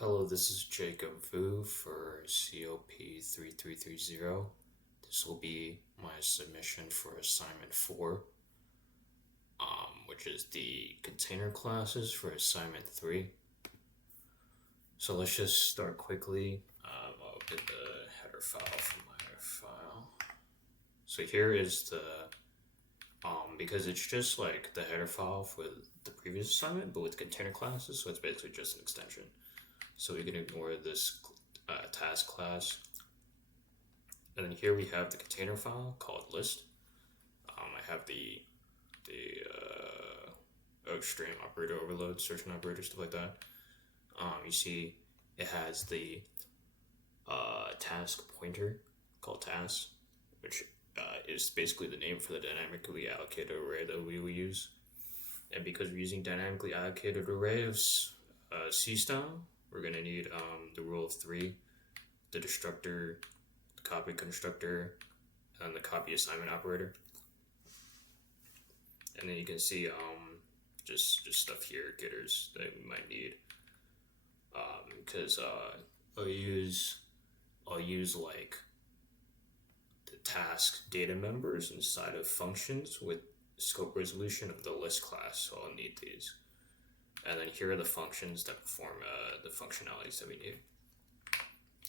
Hello, this is Jacob Vu for COP3330. This will be my submission for assignment 4, which is the container classes for assignment 3. So let's just start quickly. I'll open the header file from my file. So here is because it's just like the header file for the previous assignment, but with container classes, so it's basically just an extension. So we can ignore this task class. And then here we have the container file called list. I have the string operator overload, search operator, stuff like that. You see it has the task pointer called task, which is basically the name for the dynamically allocated array that we will use. And because we're using dynamically allocated array of C style, we're going to need the rule of 3, the destructor, the copy constructor, and the copy assignment operator. And then you can see just stuff here, getters that we might need. Because I'll use like the task data members inside of functions with scope resolution of the list class, so I'll need these. And then here are the functions that perform the functionalities that we need.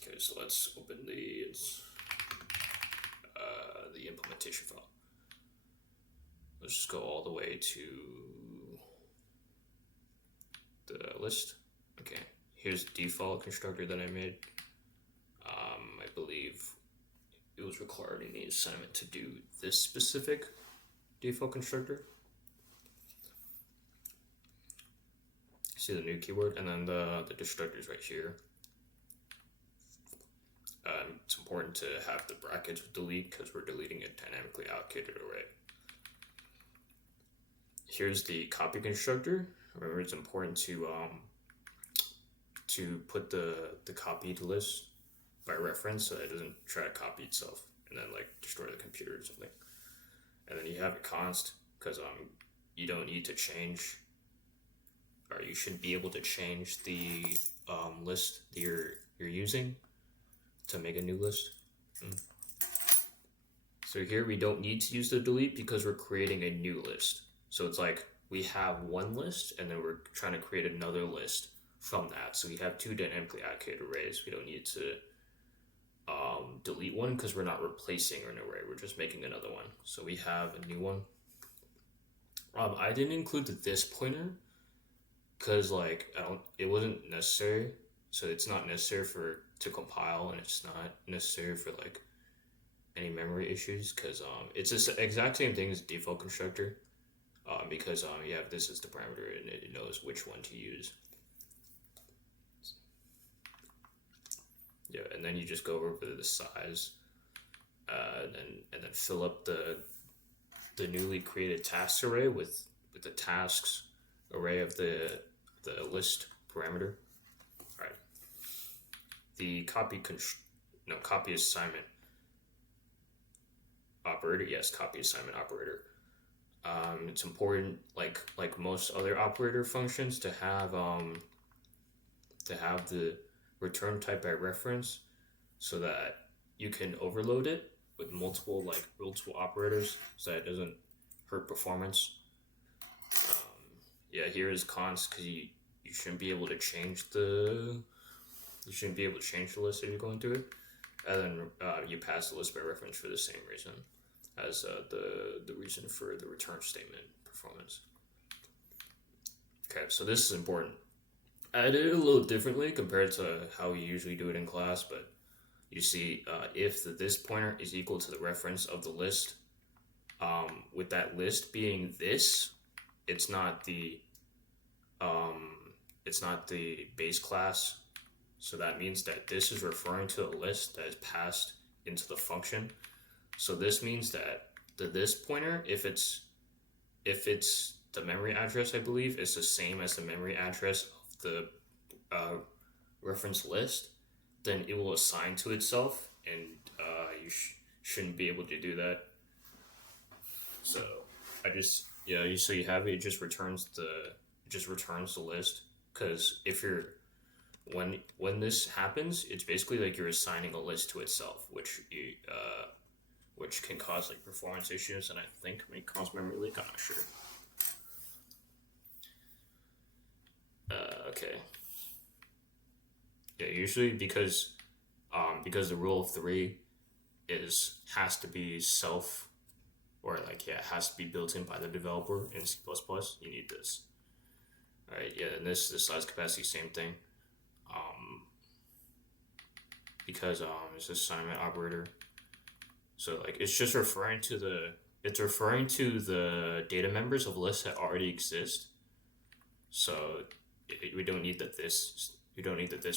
Okay, so let's open the implementation file. Let's just go all the way to the list. Okay, here's the default constructor that I made. I believe it was required in the assignment to do this specific default constructor. See the new keyword, and then the destructors right here. It's important to have the brackets with delete because we're deleting a dynamically allocated array. Here's the copy constructor. Remember, it's important to put the copied list by reference so that it doesn't try to copy itself and then like destroy the computer or something. And then you have a const because you don't need to change, or you should be able to change the list that you're using to make a new list. So here we don't need to use the delete because we're creating a new list. So it's like we have one list and then we're trying to create another list from that. So we have two dynamically allocated arrays. We don't need to delete one because we're not replacing an array. We're just making another one. So we have a new one. I didn't include the this pointer because like it wasn't necessary. So it's not necessary to compile, and it's not necessary for like any memory issues because it's the exact same thing as default constructor because you have this as the parameter and it knows which one to use. Yeah, and then you just go over the size and then fill up the newly created tasks array with the tasks array of the list parameter. All right. The copy assignment operator. Yes, copy assignment operator. It's important, like most other operator functions, to have the return type by reference, so that you can overload it with multiple operators, so that it doesn't hurt performance. Yeah, here is const because you shouldn't be able to change the list if you're going through it, and then you pass the list by reference for the same reason as the reason for the return statement performance. Okay, so this is important. I did it a little differently compared to how we usually do it in class, but you see if this pointer is equal to the reference of the list, with that list being this, it's not the base class, so that means that this is referring to a list that is passed into the function. So this means that this pointer, if it's the memory address, I believe, is the same as the memory address of the reference list, then it will assign to itself, and you shouldn't be able to do that. So so you have it. It just returns the list, because if you're when this happens, it's basically like you're assigning a list to itself, which can cause like performance issues, and I think may cause memory leak. I'm not sure. Okay. Yeah, usually because the rule of three is has to be self or like yeah, it has to be built in by the developer in C++. You need this. All right, yeah, and this size capacity same thing. Um, because it's assignment operator. So like it's referring to the data members of lists that already exist. So we don't need the this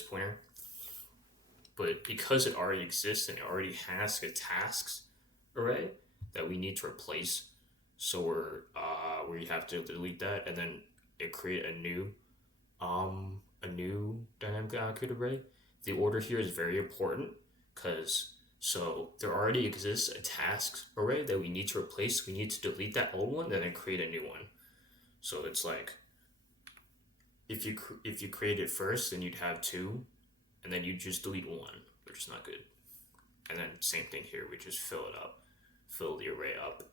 pointer. But because it already exists and it already has a tasks array that we need to replace, so we have to delete that and then it create a new dynamically allocated array. The order here is very important because so there already exists a tasks array that we need to replace. We need to delete that old one, then create a new one. So it's like if you create it first, then you'd have two, and then you just delete one, which is not good. And then same thing here, we just fill the array up,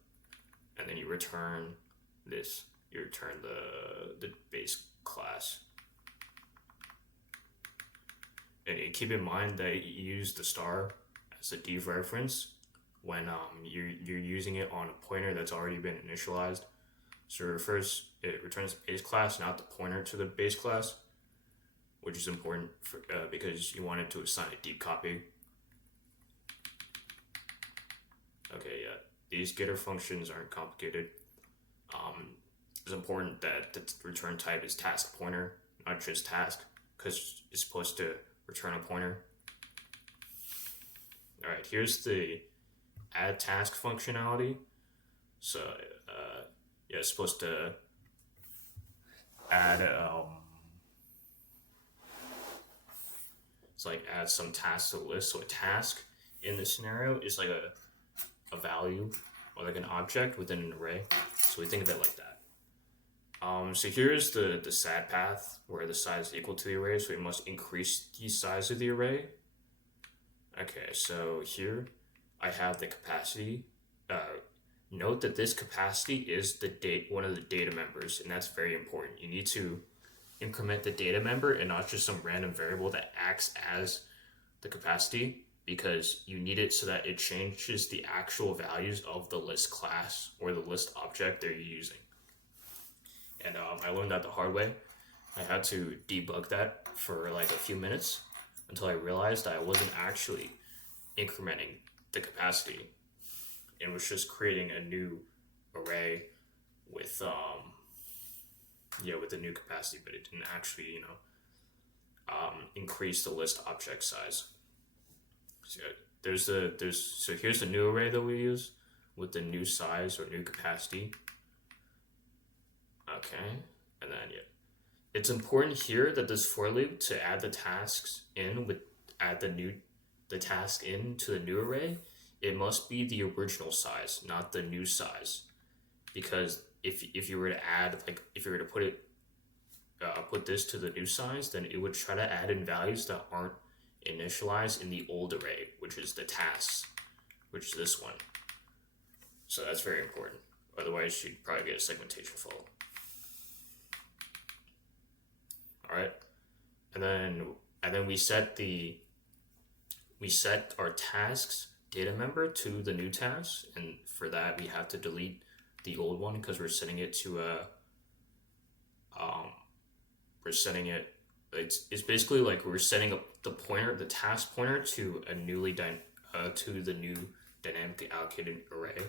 and then you return this. You return the base class. And keep in mind that you use the star as a dereference when you're using it on a pointer that's already been initialized. So it returns the base class, not the pointer to the base class, which is important because you want it to assign a deep copy. Okay, yeah, these getter functions aren't complicated. It's important that the return type is task pointer, not just task, because it's supposed to return a pointer. All right, here's the add task functionality. So yeah, it's supposed to add it's like add some tasks to the list. So a task in this scenario is like a value or like an object within an array. So we think of it like that. So here's the SAT path where the size is equal to the array. So we must increase the size of the array. Okay, so here I have the capacity. Note that this capacity is one of the data members, and that's very important. You need to increment the data member and not just some random variable that acts as the capacity, because you need it so that it changes the actual values of the list class or the list object that you're using. And I learned that the hard way. I had to debug that for like a few minutes until I realized I wasn't actually incrementing the capacity. It was just creating a new array with with a new capacity, but it didn't actually increase the list object size. So so here's the new array that we use with the new size or new capacity. Okay, and then yeah, it's important here that this for loop to add the tasks in with add the task into the new array. It must be the original size, not the new size, because if you were to add if you were to put this to the new size, then it would try to add in values that aren't initialized in the old array, which is the tasks, which is this one. So that's very important. Otherwise, you'd probably get a segmentation fault. All right, and then we set our tasks data member to the new task, and for that we have to delete the old one because we're setting it to it's basically like we're setting up the task pointer to a to the new dynamically allocated array,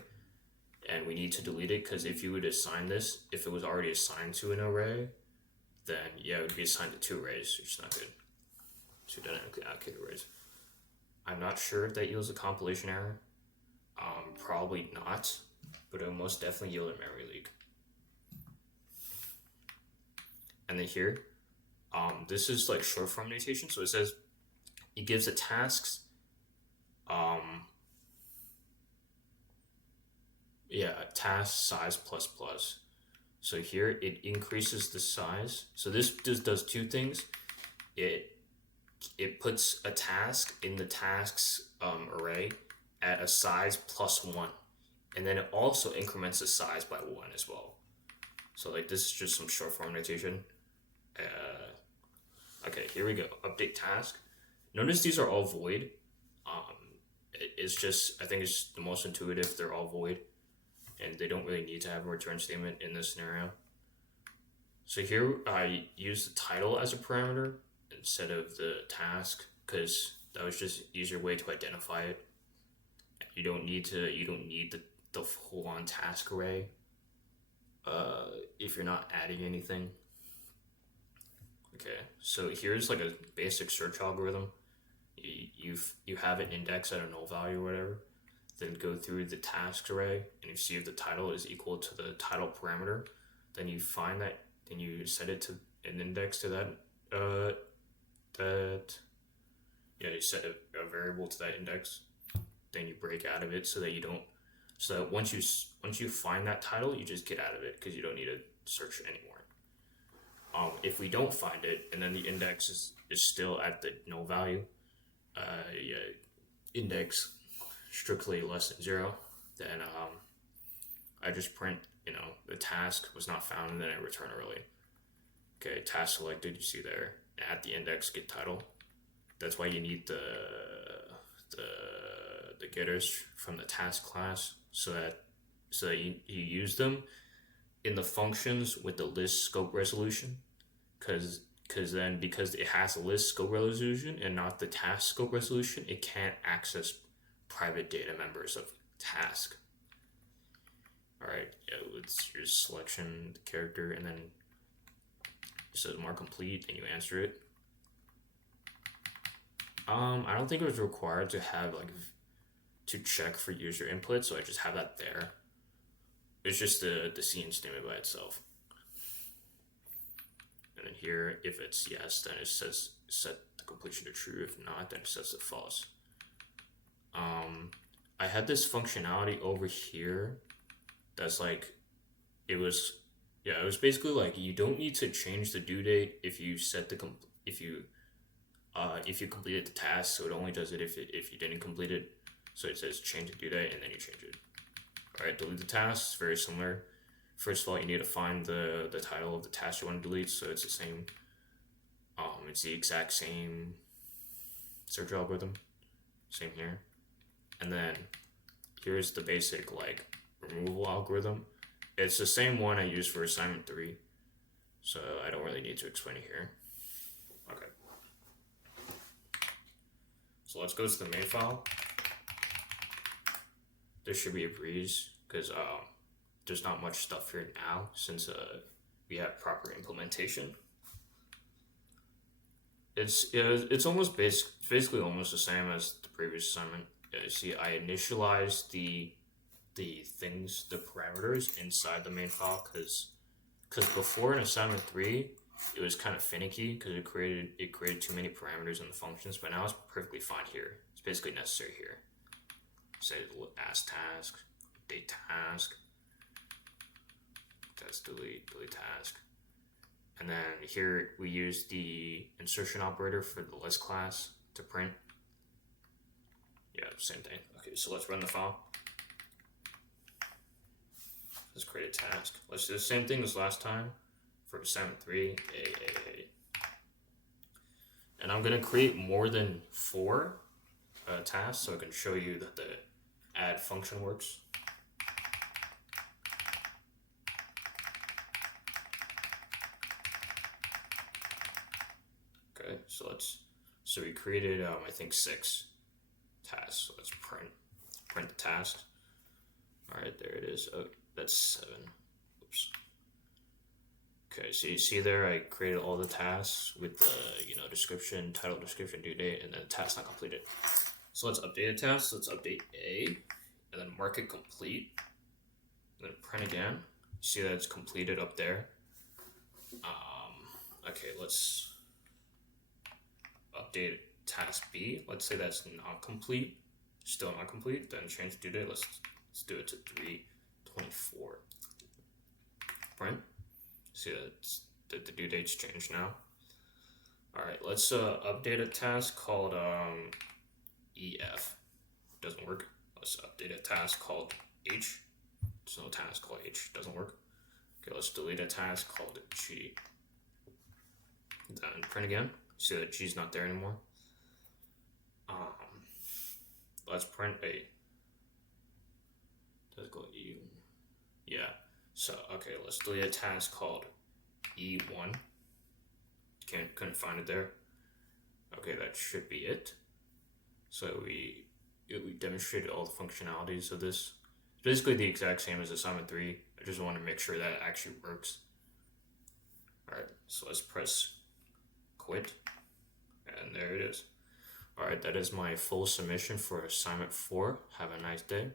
and we need to delete it because if you would assign this, if it was already assigned to an array, then yeah, it would be assigned to two arrays, which is not good. Two dynamically allocated arrays. I'm not sure if that yields a compilation error. Probably not, but it will most definitely yield a memory leak. And then here, this is like short form notation. So it says it gives the tasks, task size plus plus. So here it increases the size. So this just does two things. It it puts a task in the tasks array at a size +1, and then it also increments the size by 1 as well. So like this is just some short form notation. Okay, here we go. Update task. Notice these are all void. It's just, I think it's the most intuitive. They're all void, and they don't really need to have a return statement in this scenario. So here I use the title as a parameter instead of the task because that was just easier way to identify it. You don't need the full on task array if you're not adding anything. Okay, so here's like a basic search algorithm. You have an index at a null value or whatever, then go through the tasks array and you see if the title is equal to the title parameter, then you find that and you set it to an index to that you set a variable to that index, then you break out of it so that once you find that title, you just get out of it because you don't need to search anymore. If we don't find it and then the index is still at the null value, index strictly less than 0, then I just print the task was not found and then I return early. Okay, task selected, you see there, at the index get title. That's why you need the getters from the task class so that you use them in the functions with the list scope resolution, because it has a list scope resolution and not the task scope resolution, it can't access private data members of task. Alright, it's your selection, the character, and then it says mark complete, and you answer it. I don't think it was required to have to check for user input, so I just have that there. It's just the scene statement by itself. And then here, if it's yes, then it says set the completion to true. If not, then it sets it false. I had this functionality over here that's it was basically you don't need to change the due date if you if you completed the task, so it only does it if you didn't complete it. So it says change the due date and then you change it. Alright, delete the task, very similar. First of all, you need to find the title of the task you want to delete, so it's the same. It's the exact same search algorithm. Same here. And then here's the basic removal algorithm. It's the same one I used for assignment 3, so I don't really need to explain it here. Okay. So let's go to the main file. This should be a breeze because there's not much stuff here now since we have proper implementation. It's almost basically almost the same as the previous assignment. You see, I initialized the parameters inside the main file because before in assignment 3 it was kind of finicky because it created too many parameters in the functions, but now it's perfectly fine here. It's basically necessary here. Say ask task, date task, test delete task. And then here we use the insertion operator for the list class to print. Yeah, same thing. Okay, so let's run the file. Let's create a task. Let's do the same thing as last time for assignment 3, And I'm gonna create more than 4 tasks so I can show you that the add function works. Okay, so we created I think 6 tasks. So let's print the task. All right, there it is. Oh, that's 7. Oops. Okay, so you see there, I created all the tasks with the description, title, description, due date, and then task not completed. So let's update a task. Let's update A, and then mark it complete. And then print again. See that it's completed up there. Okay, let's update task B. Let's say that's not complete. Still not complete. Then change due date. Let's do it to 3/24. Print. See that the due date's changed now. All right, let's update a task called EF. Doesn't work. Let's update a task called H. There's no task called H. Doesn't work. Okay, let's delete a task called G. Then print again. See that G's not there anymore. Um, let's print a. Let's go E. Yeah. So okay, let's delete a task called E1. Couldn't find it there. Okay, that should be it. So we demonstrated all the functionalities of this. It's basically the exact same as assignment 3. I just want to make sure that it actually works. Alright, so let's press quit. And there it is. Alright, that is my full submission for assignment 4. Have a nice day.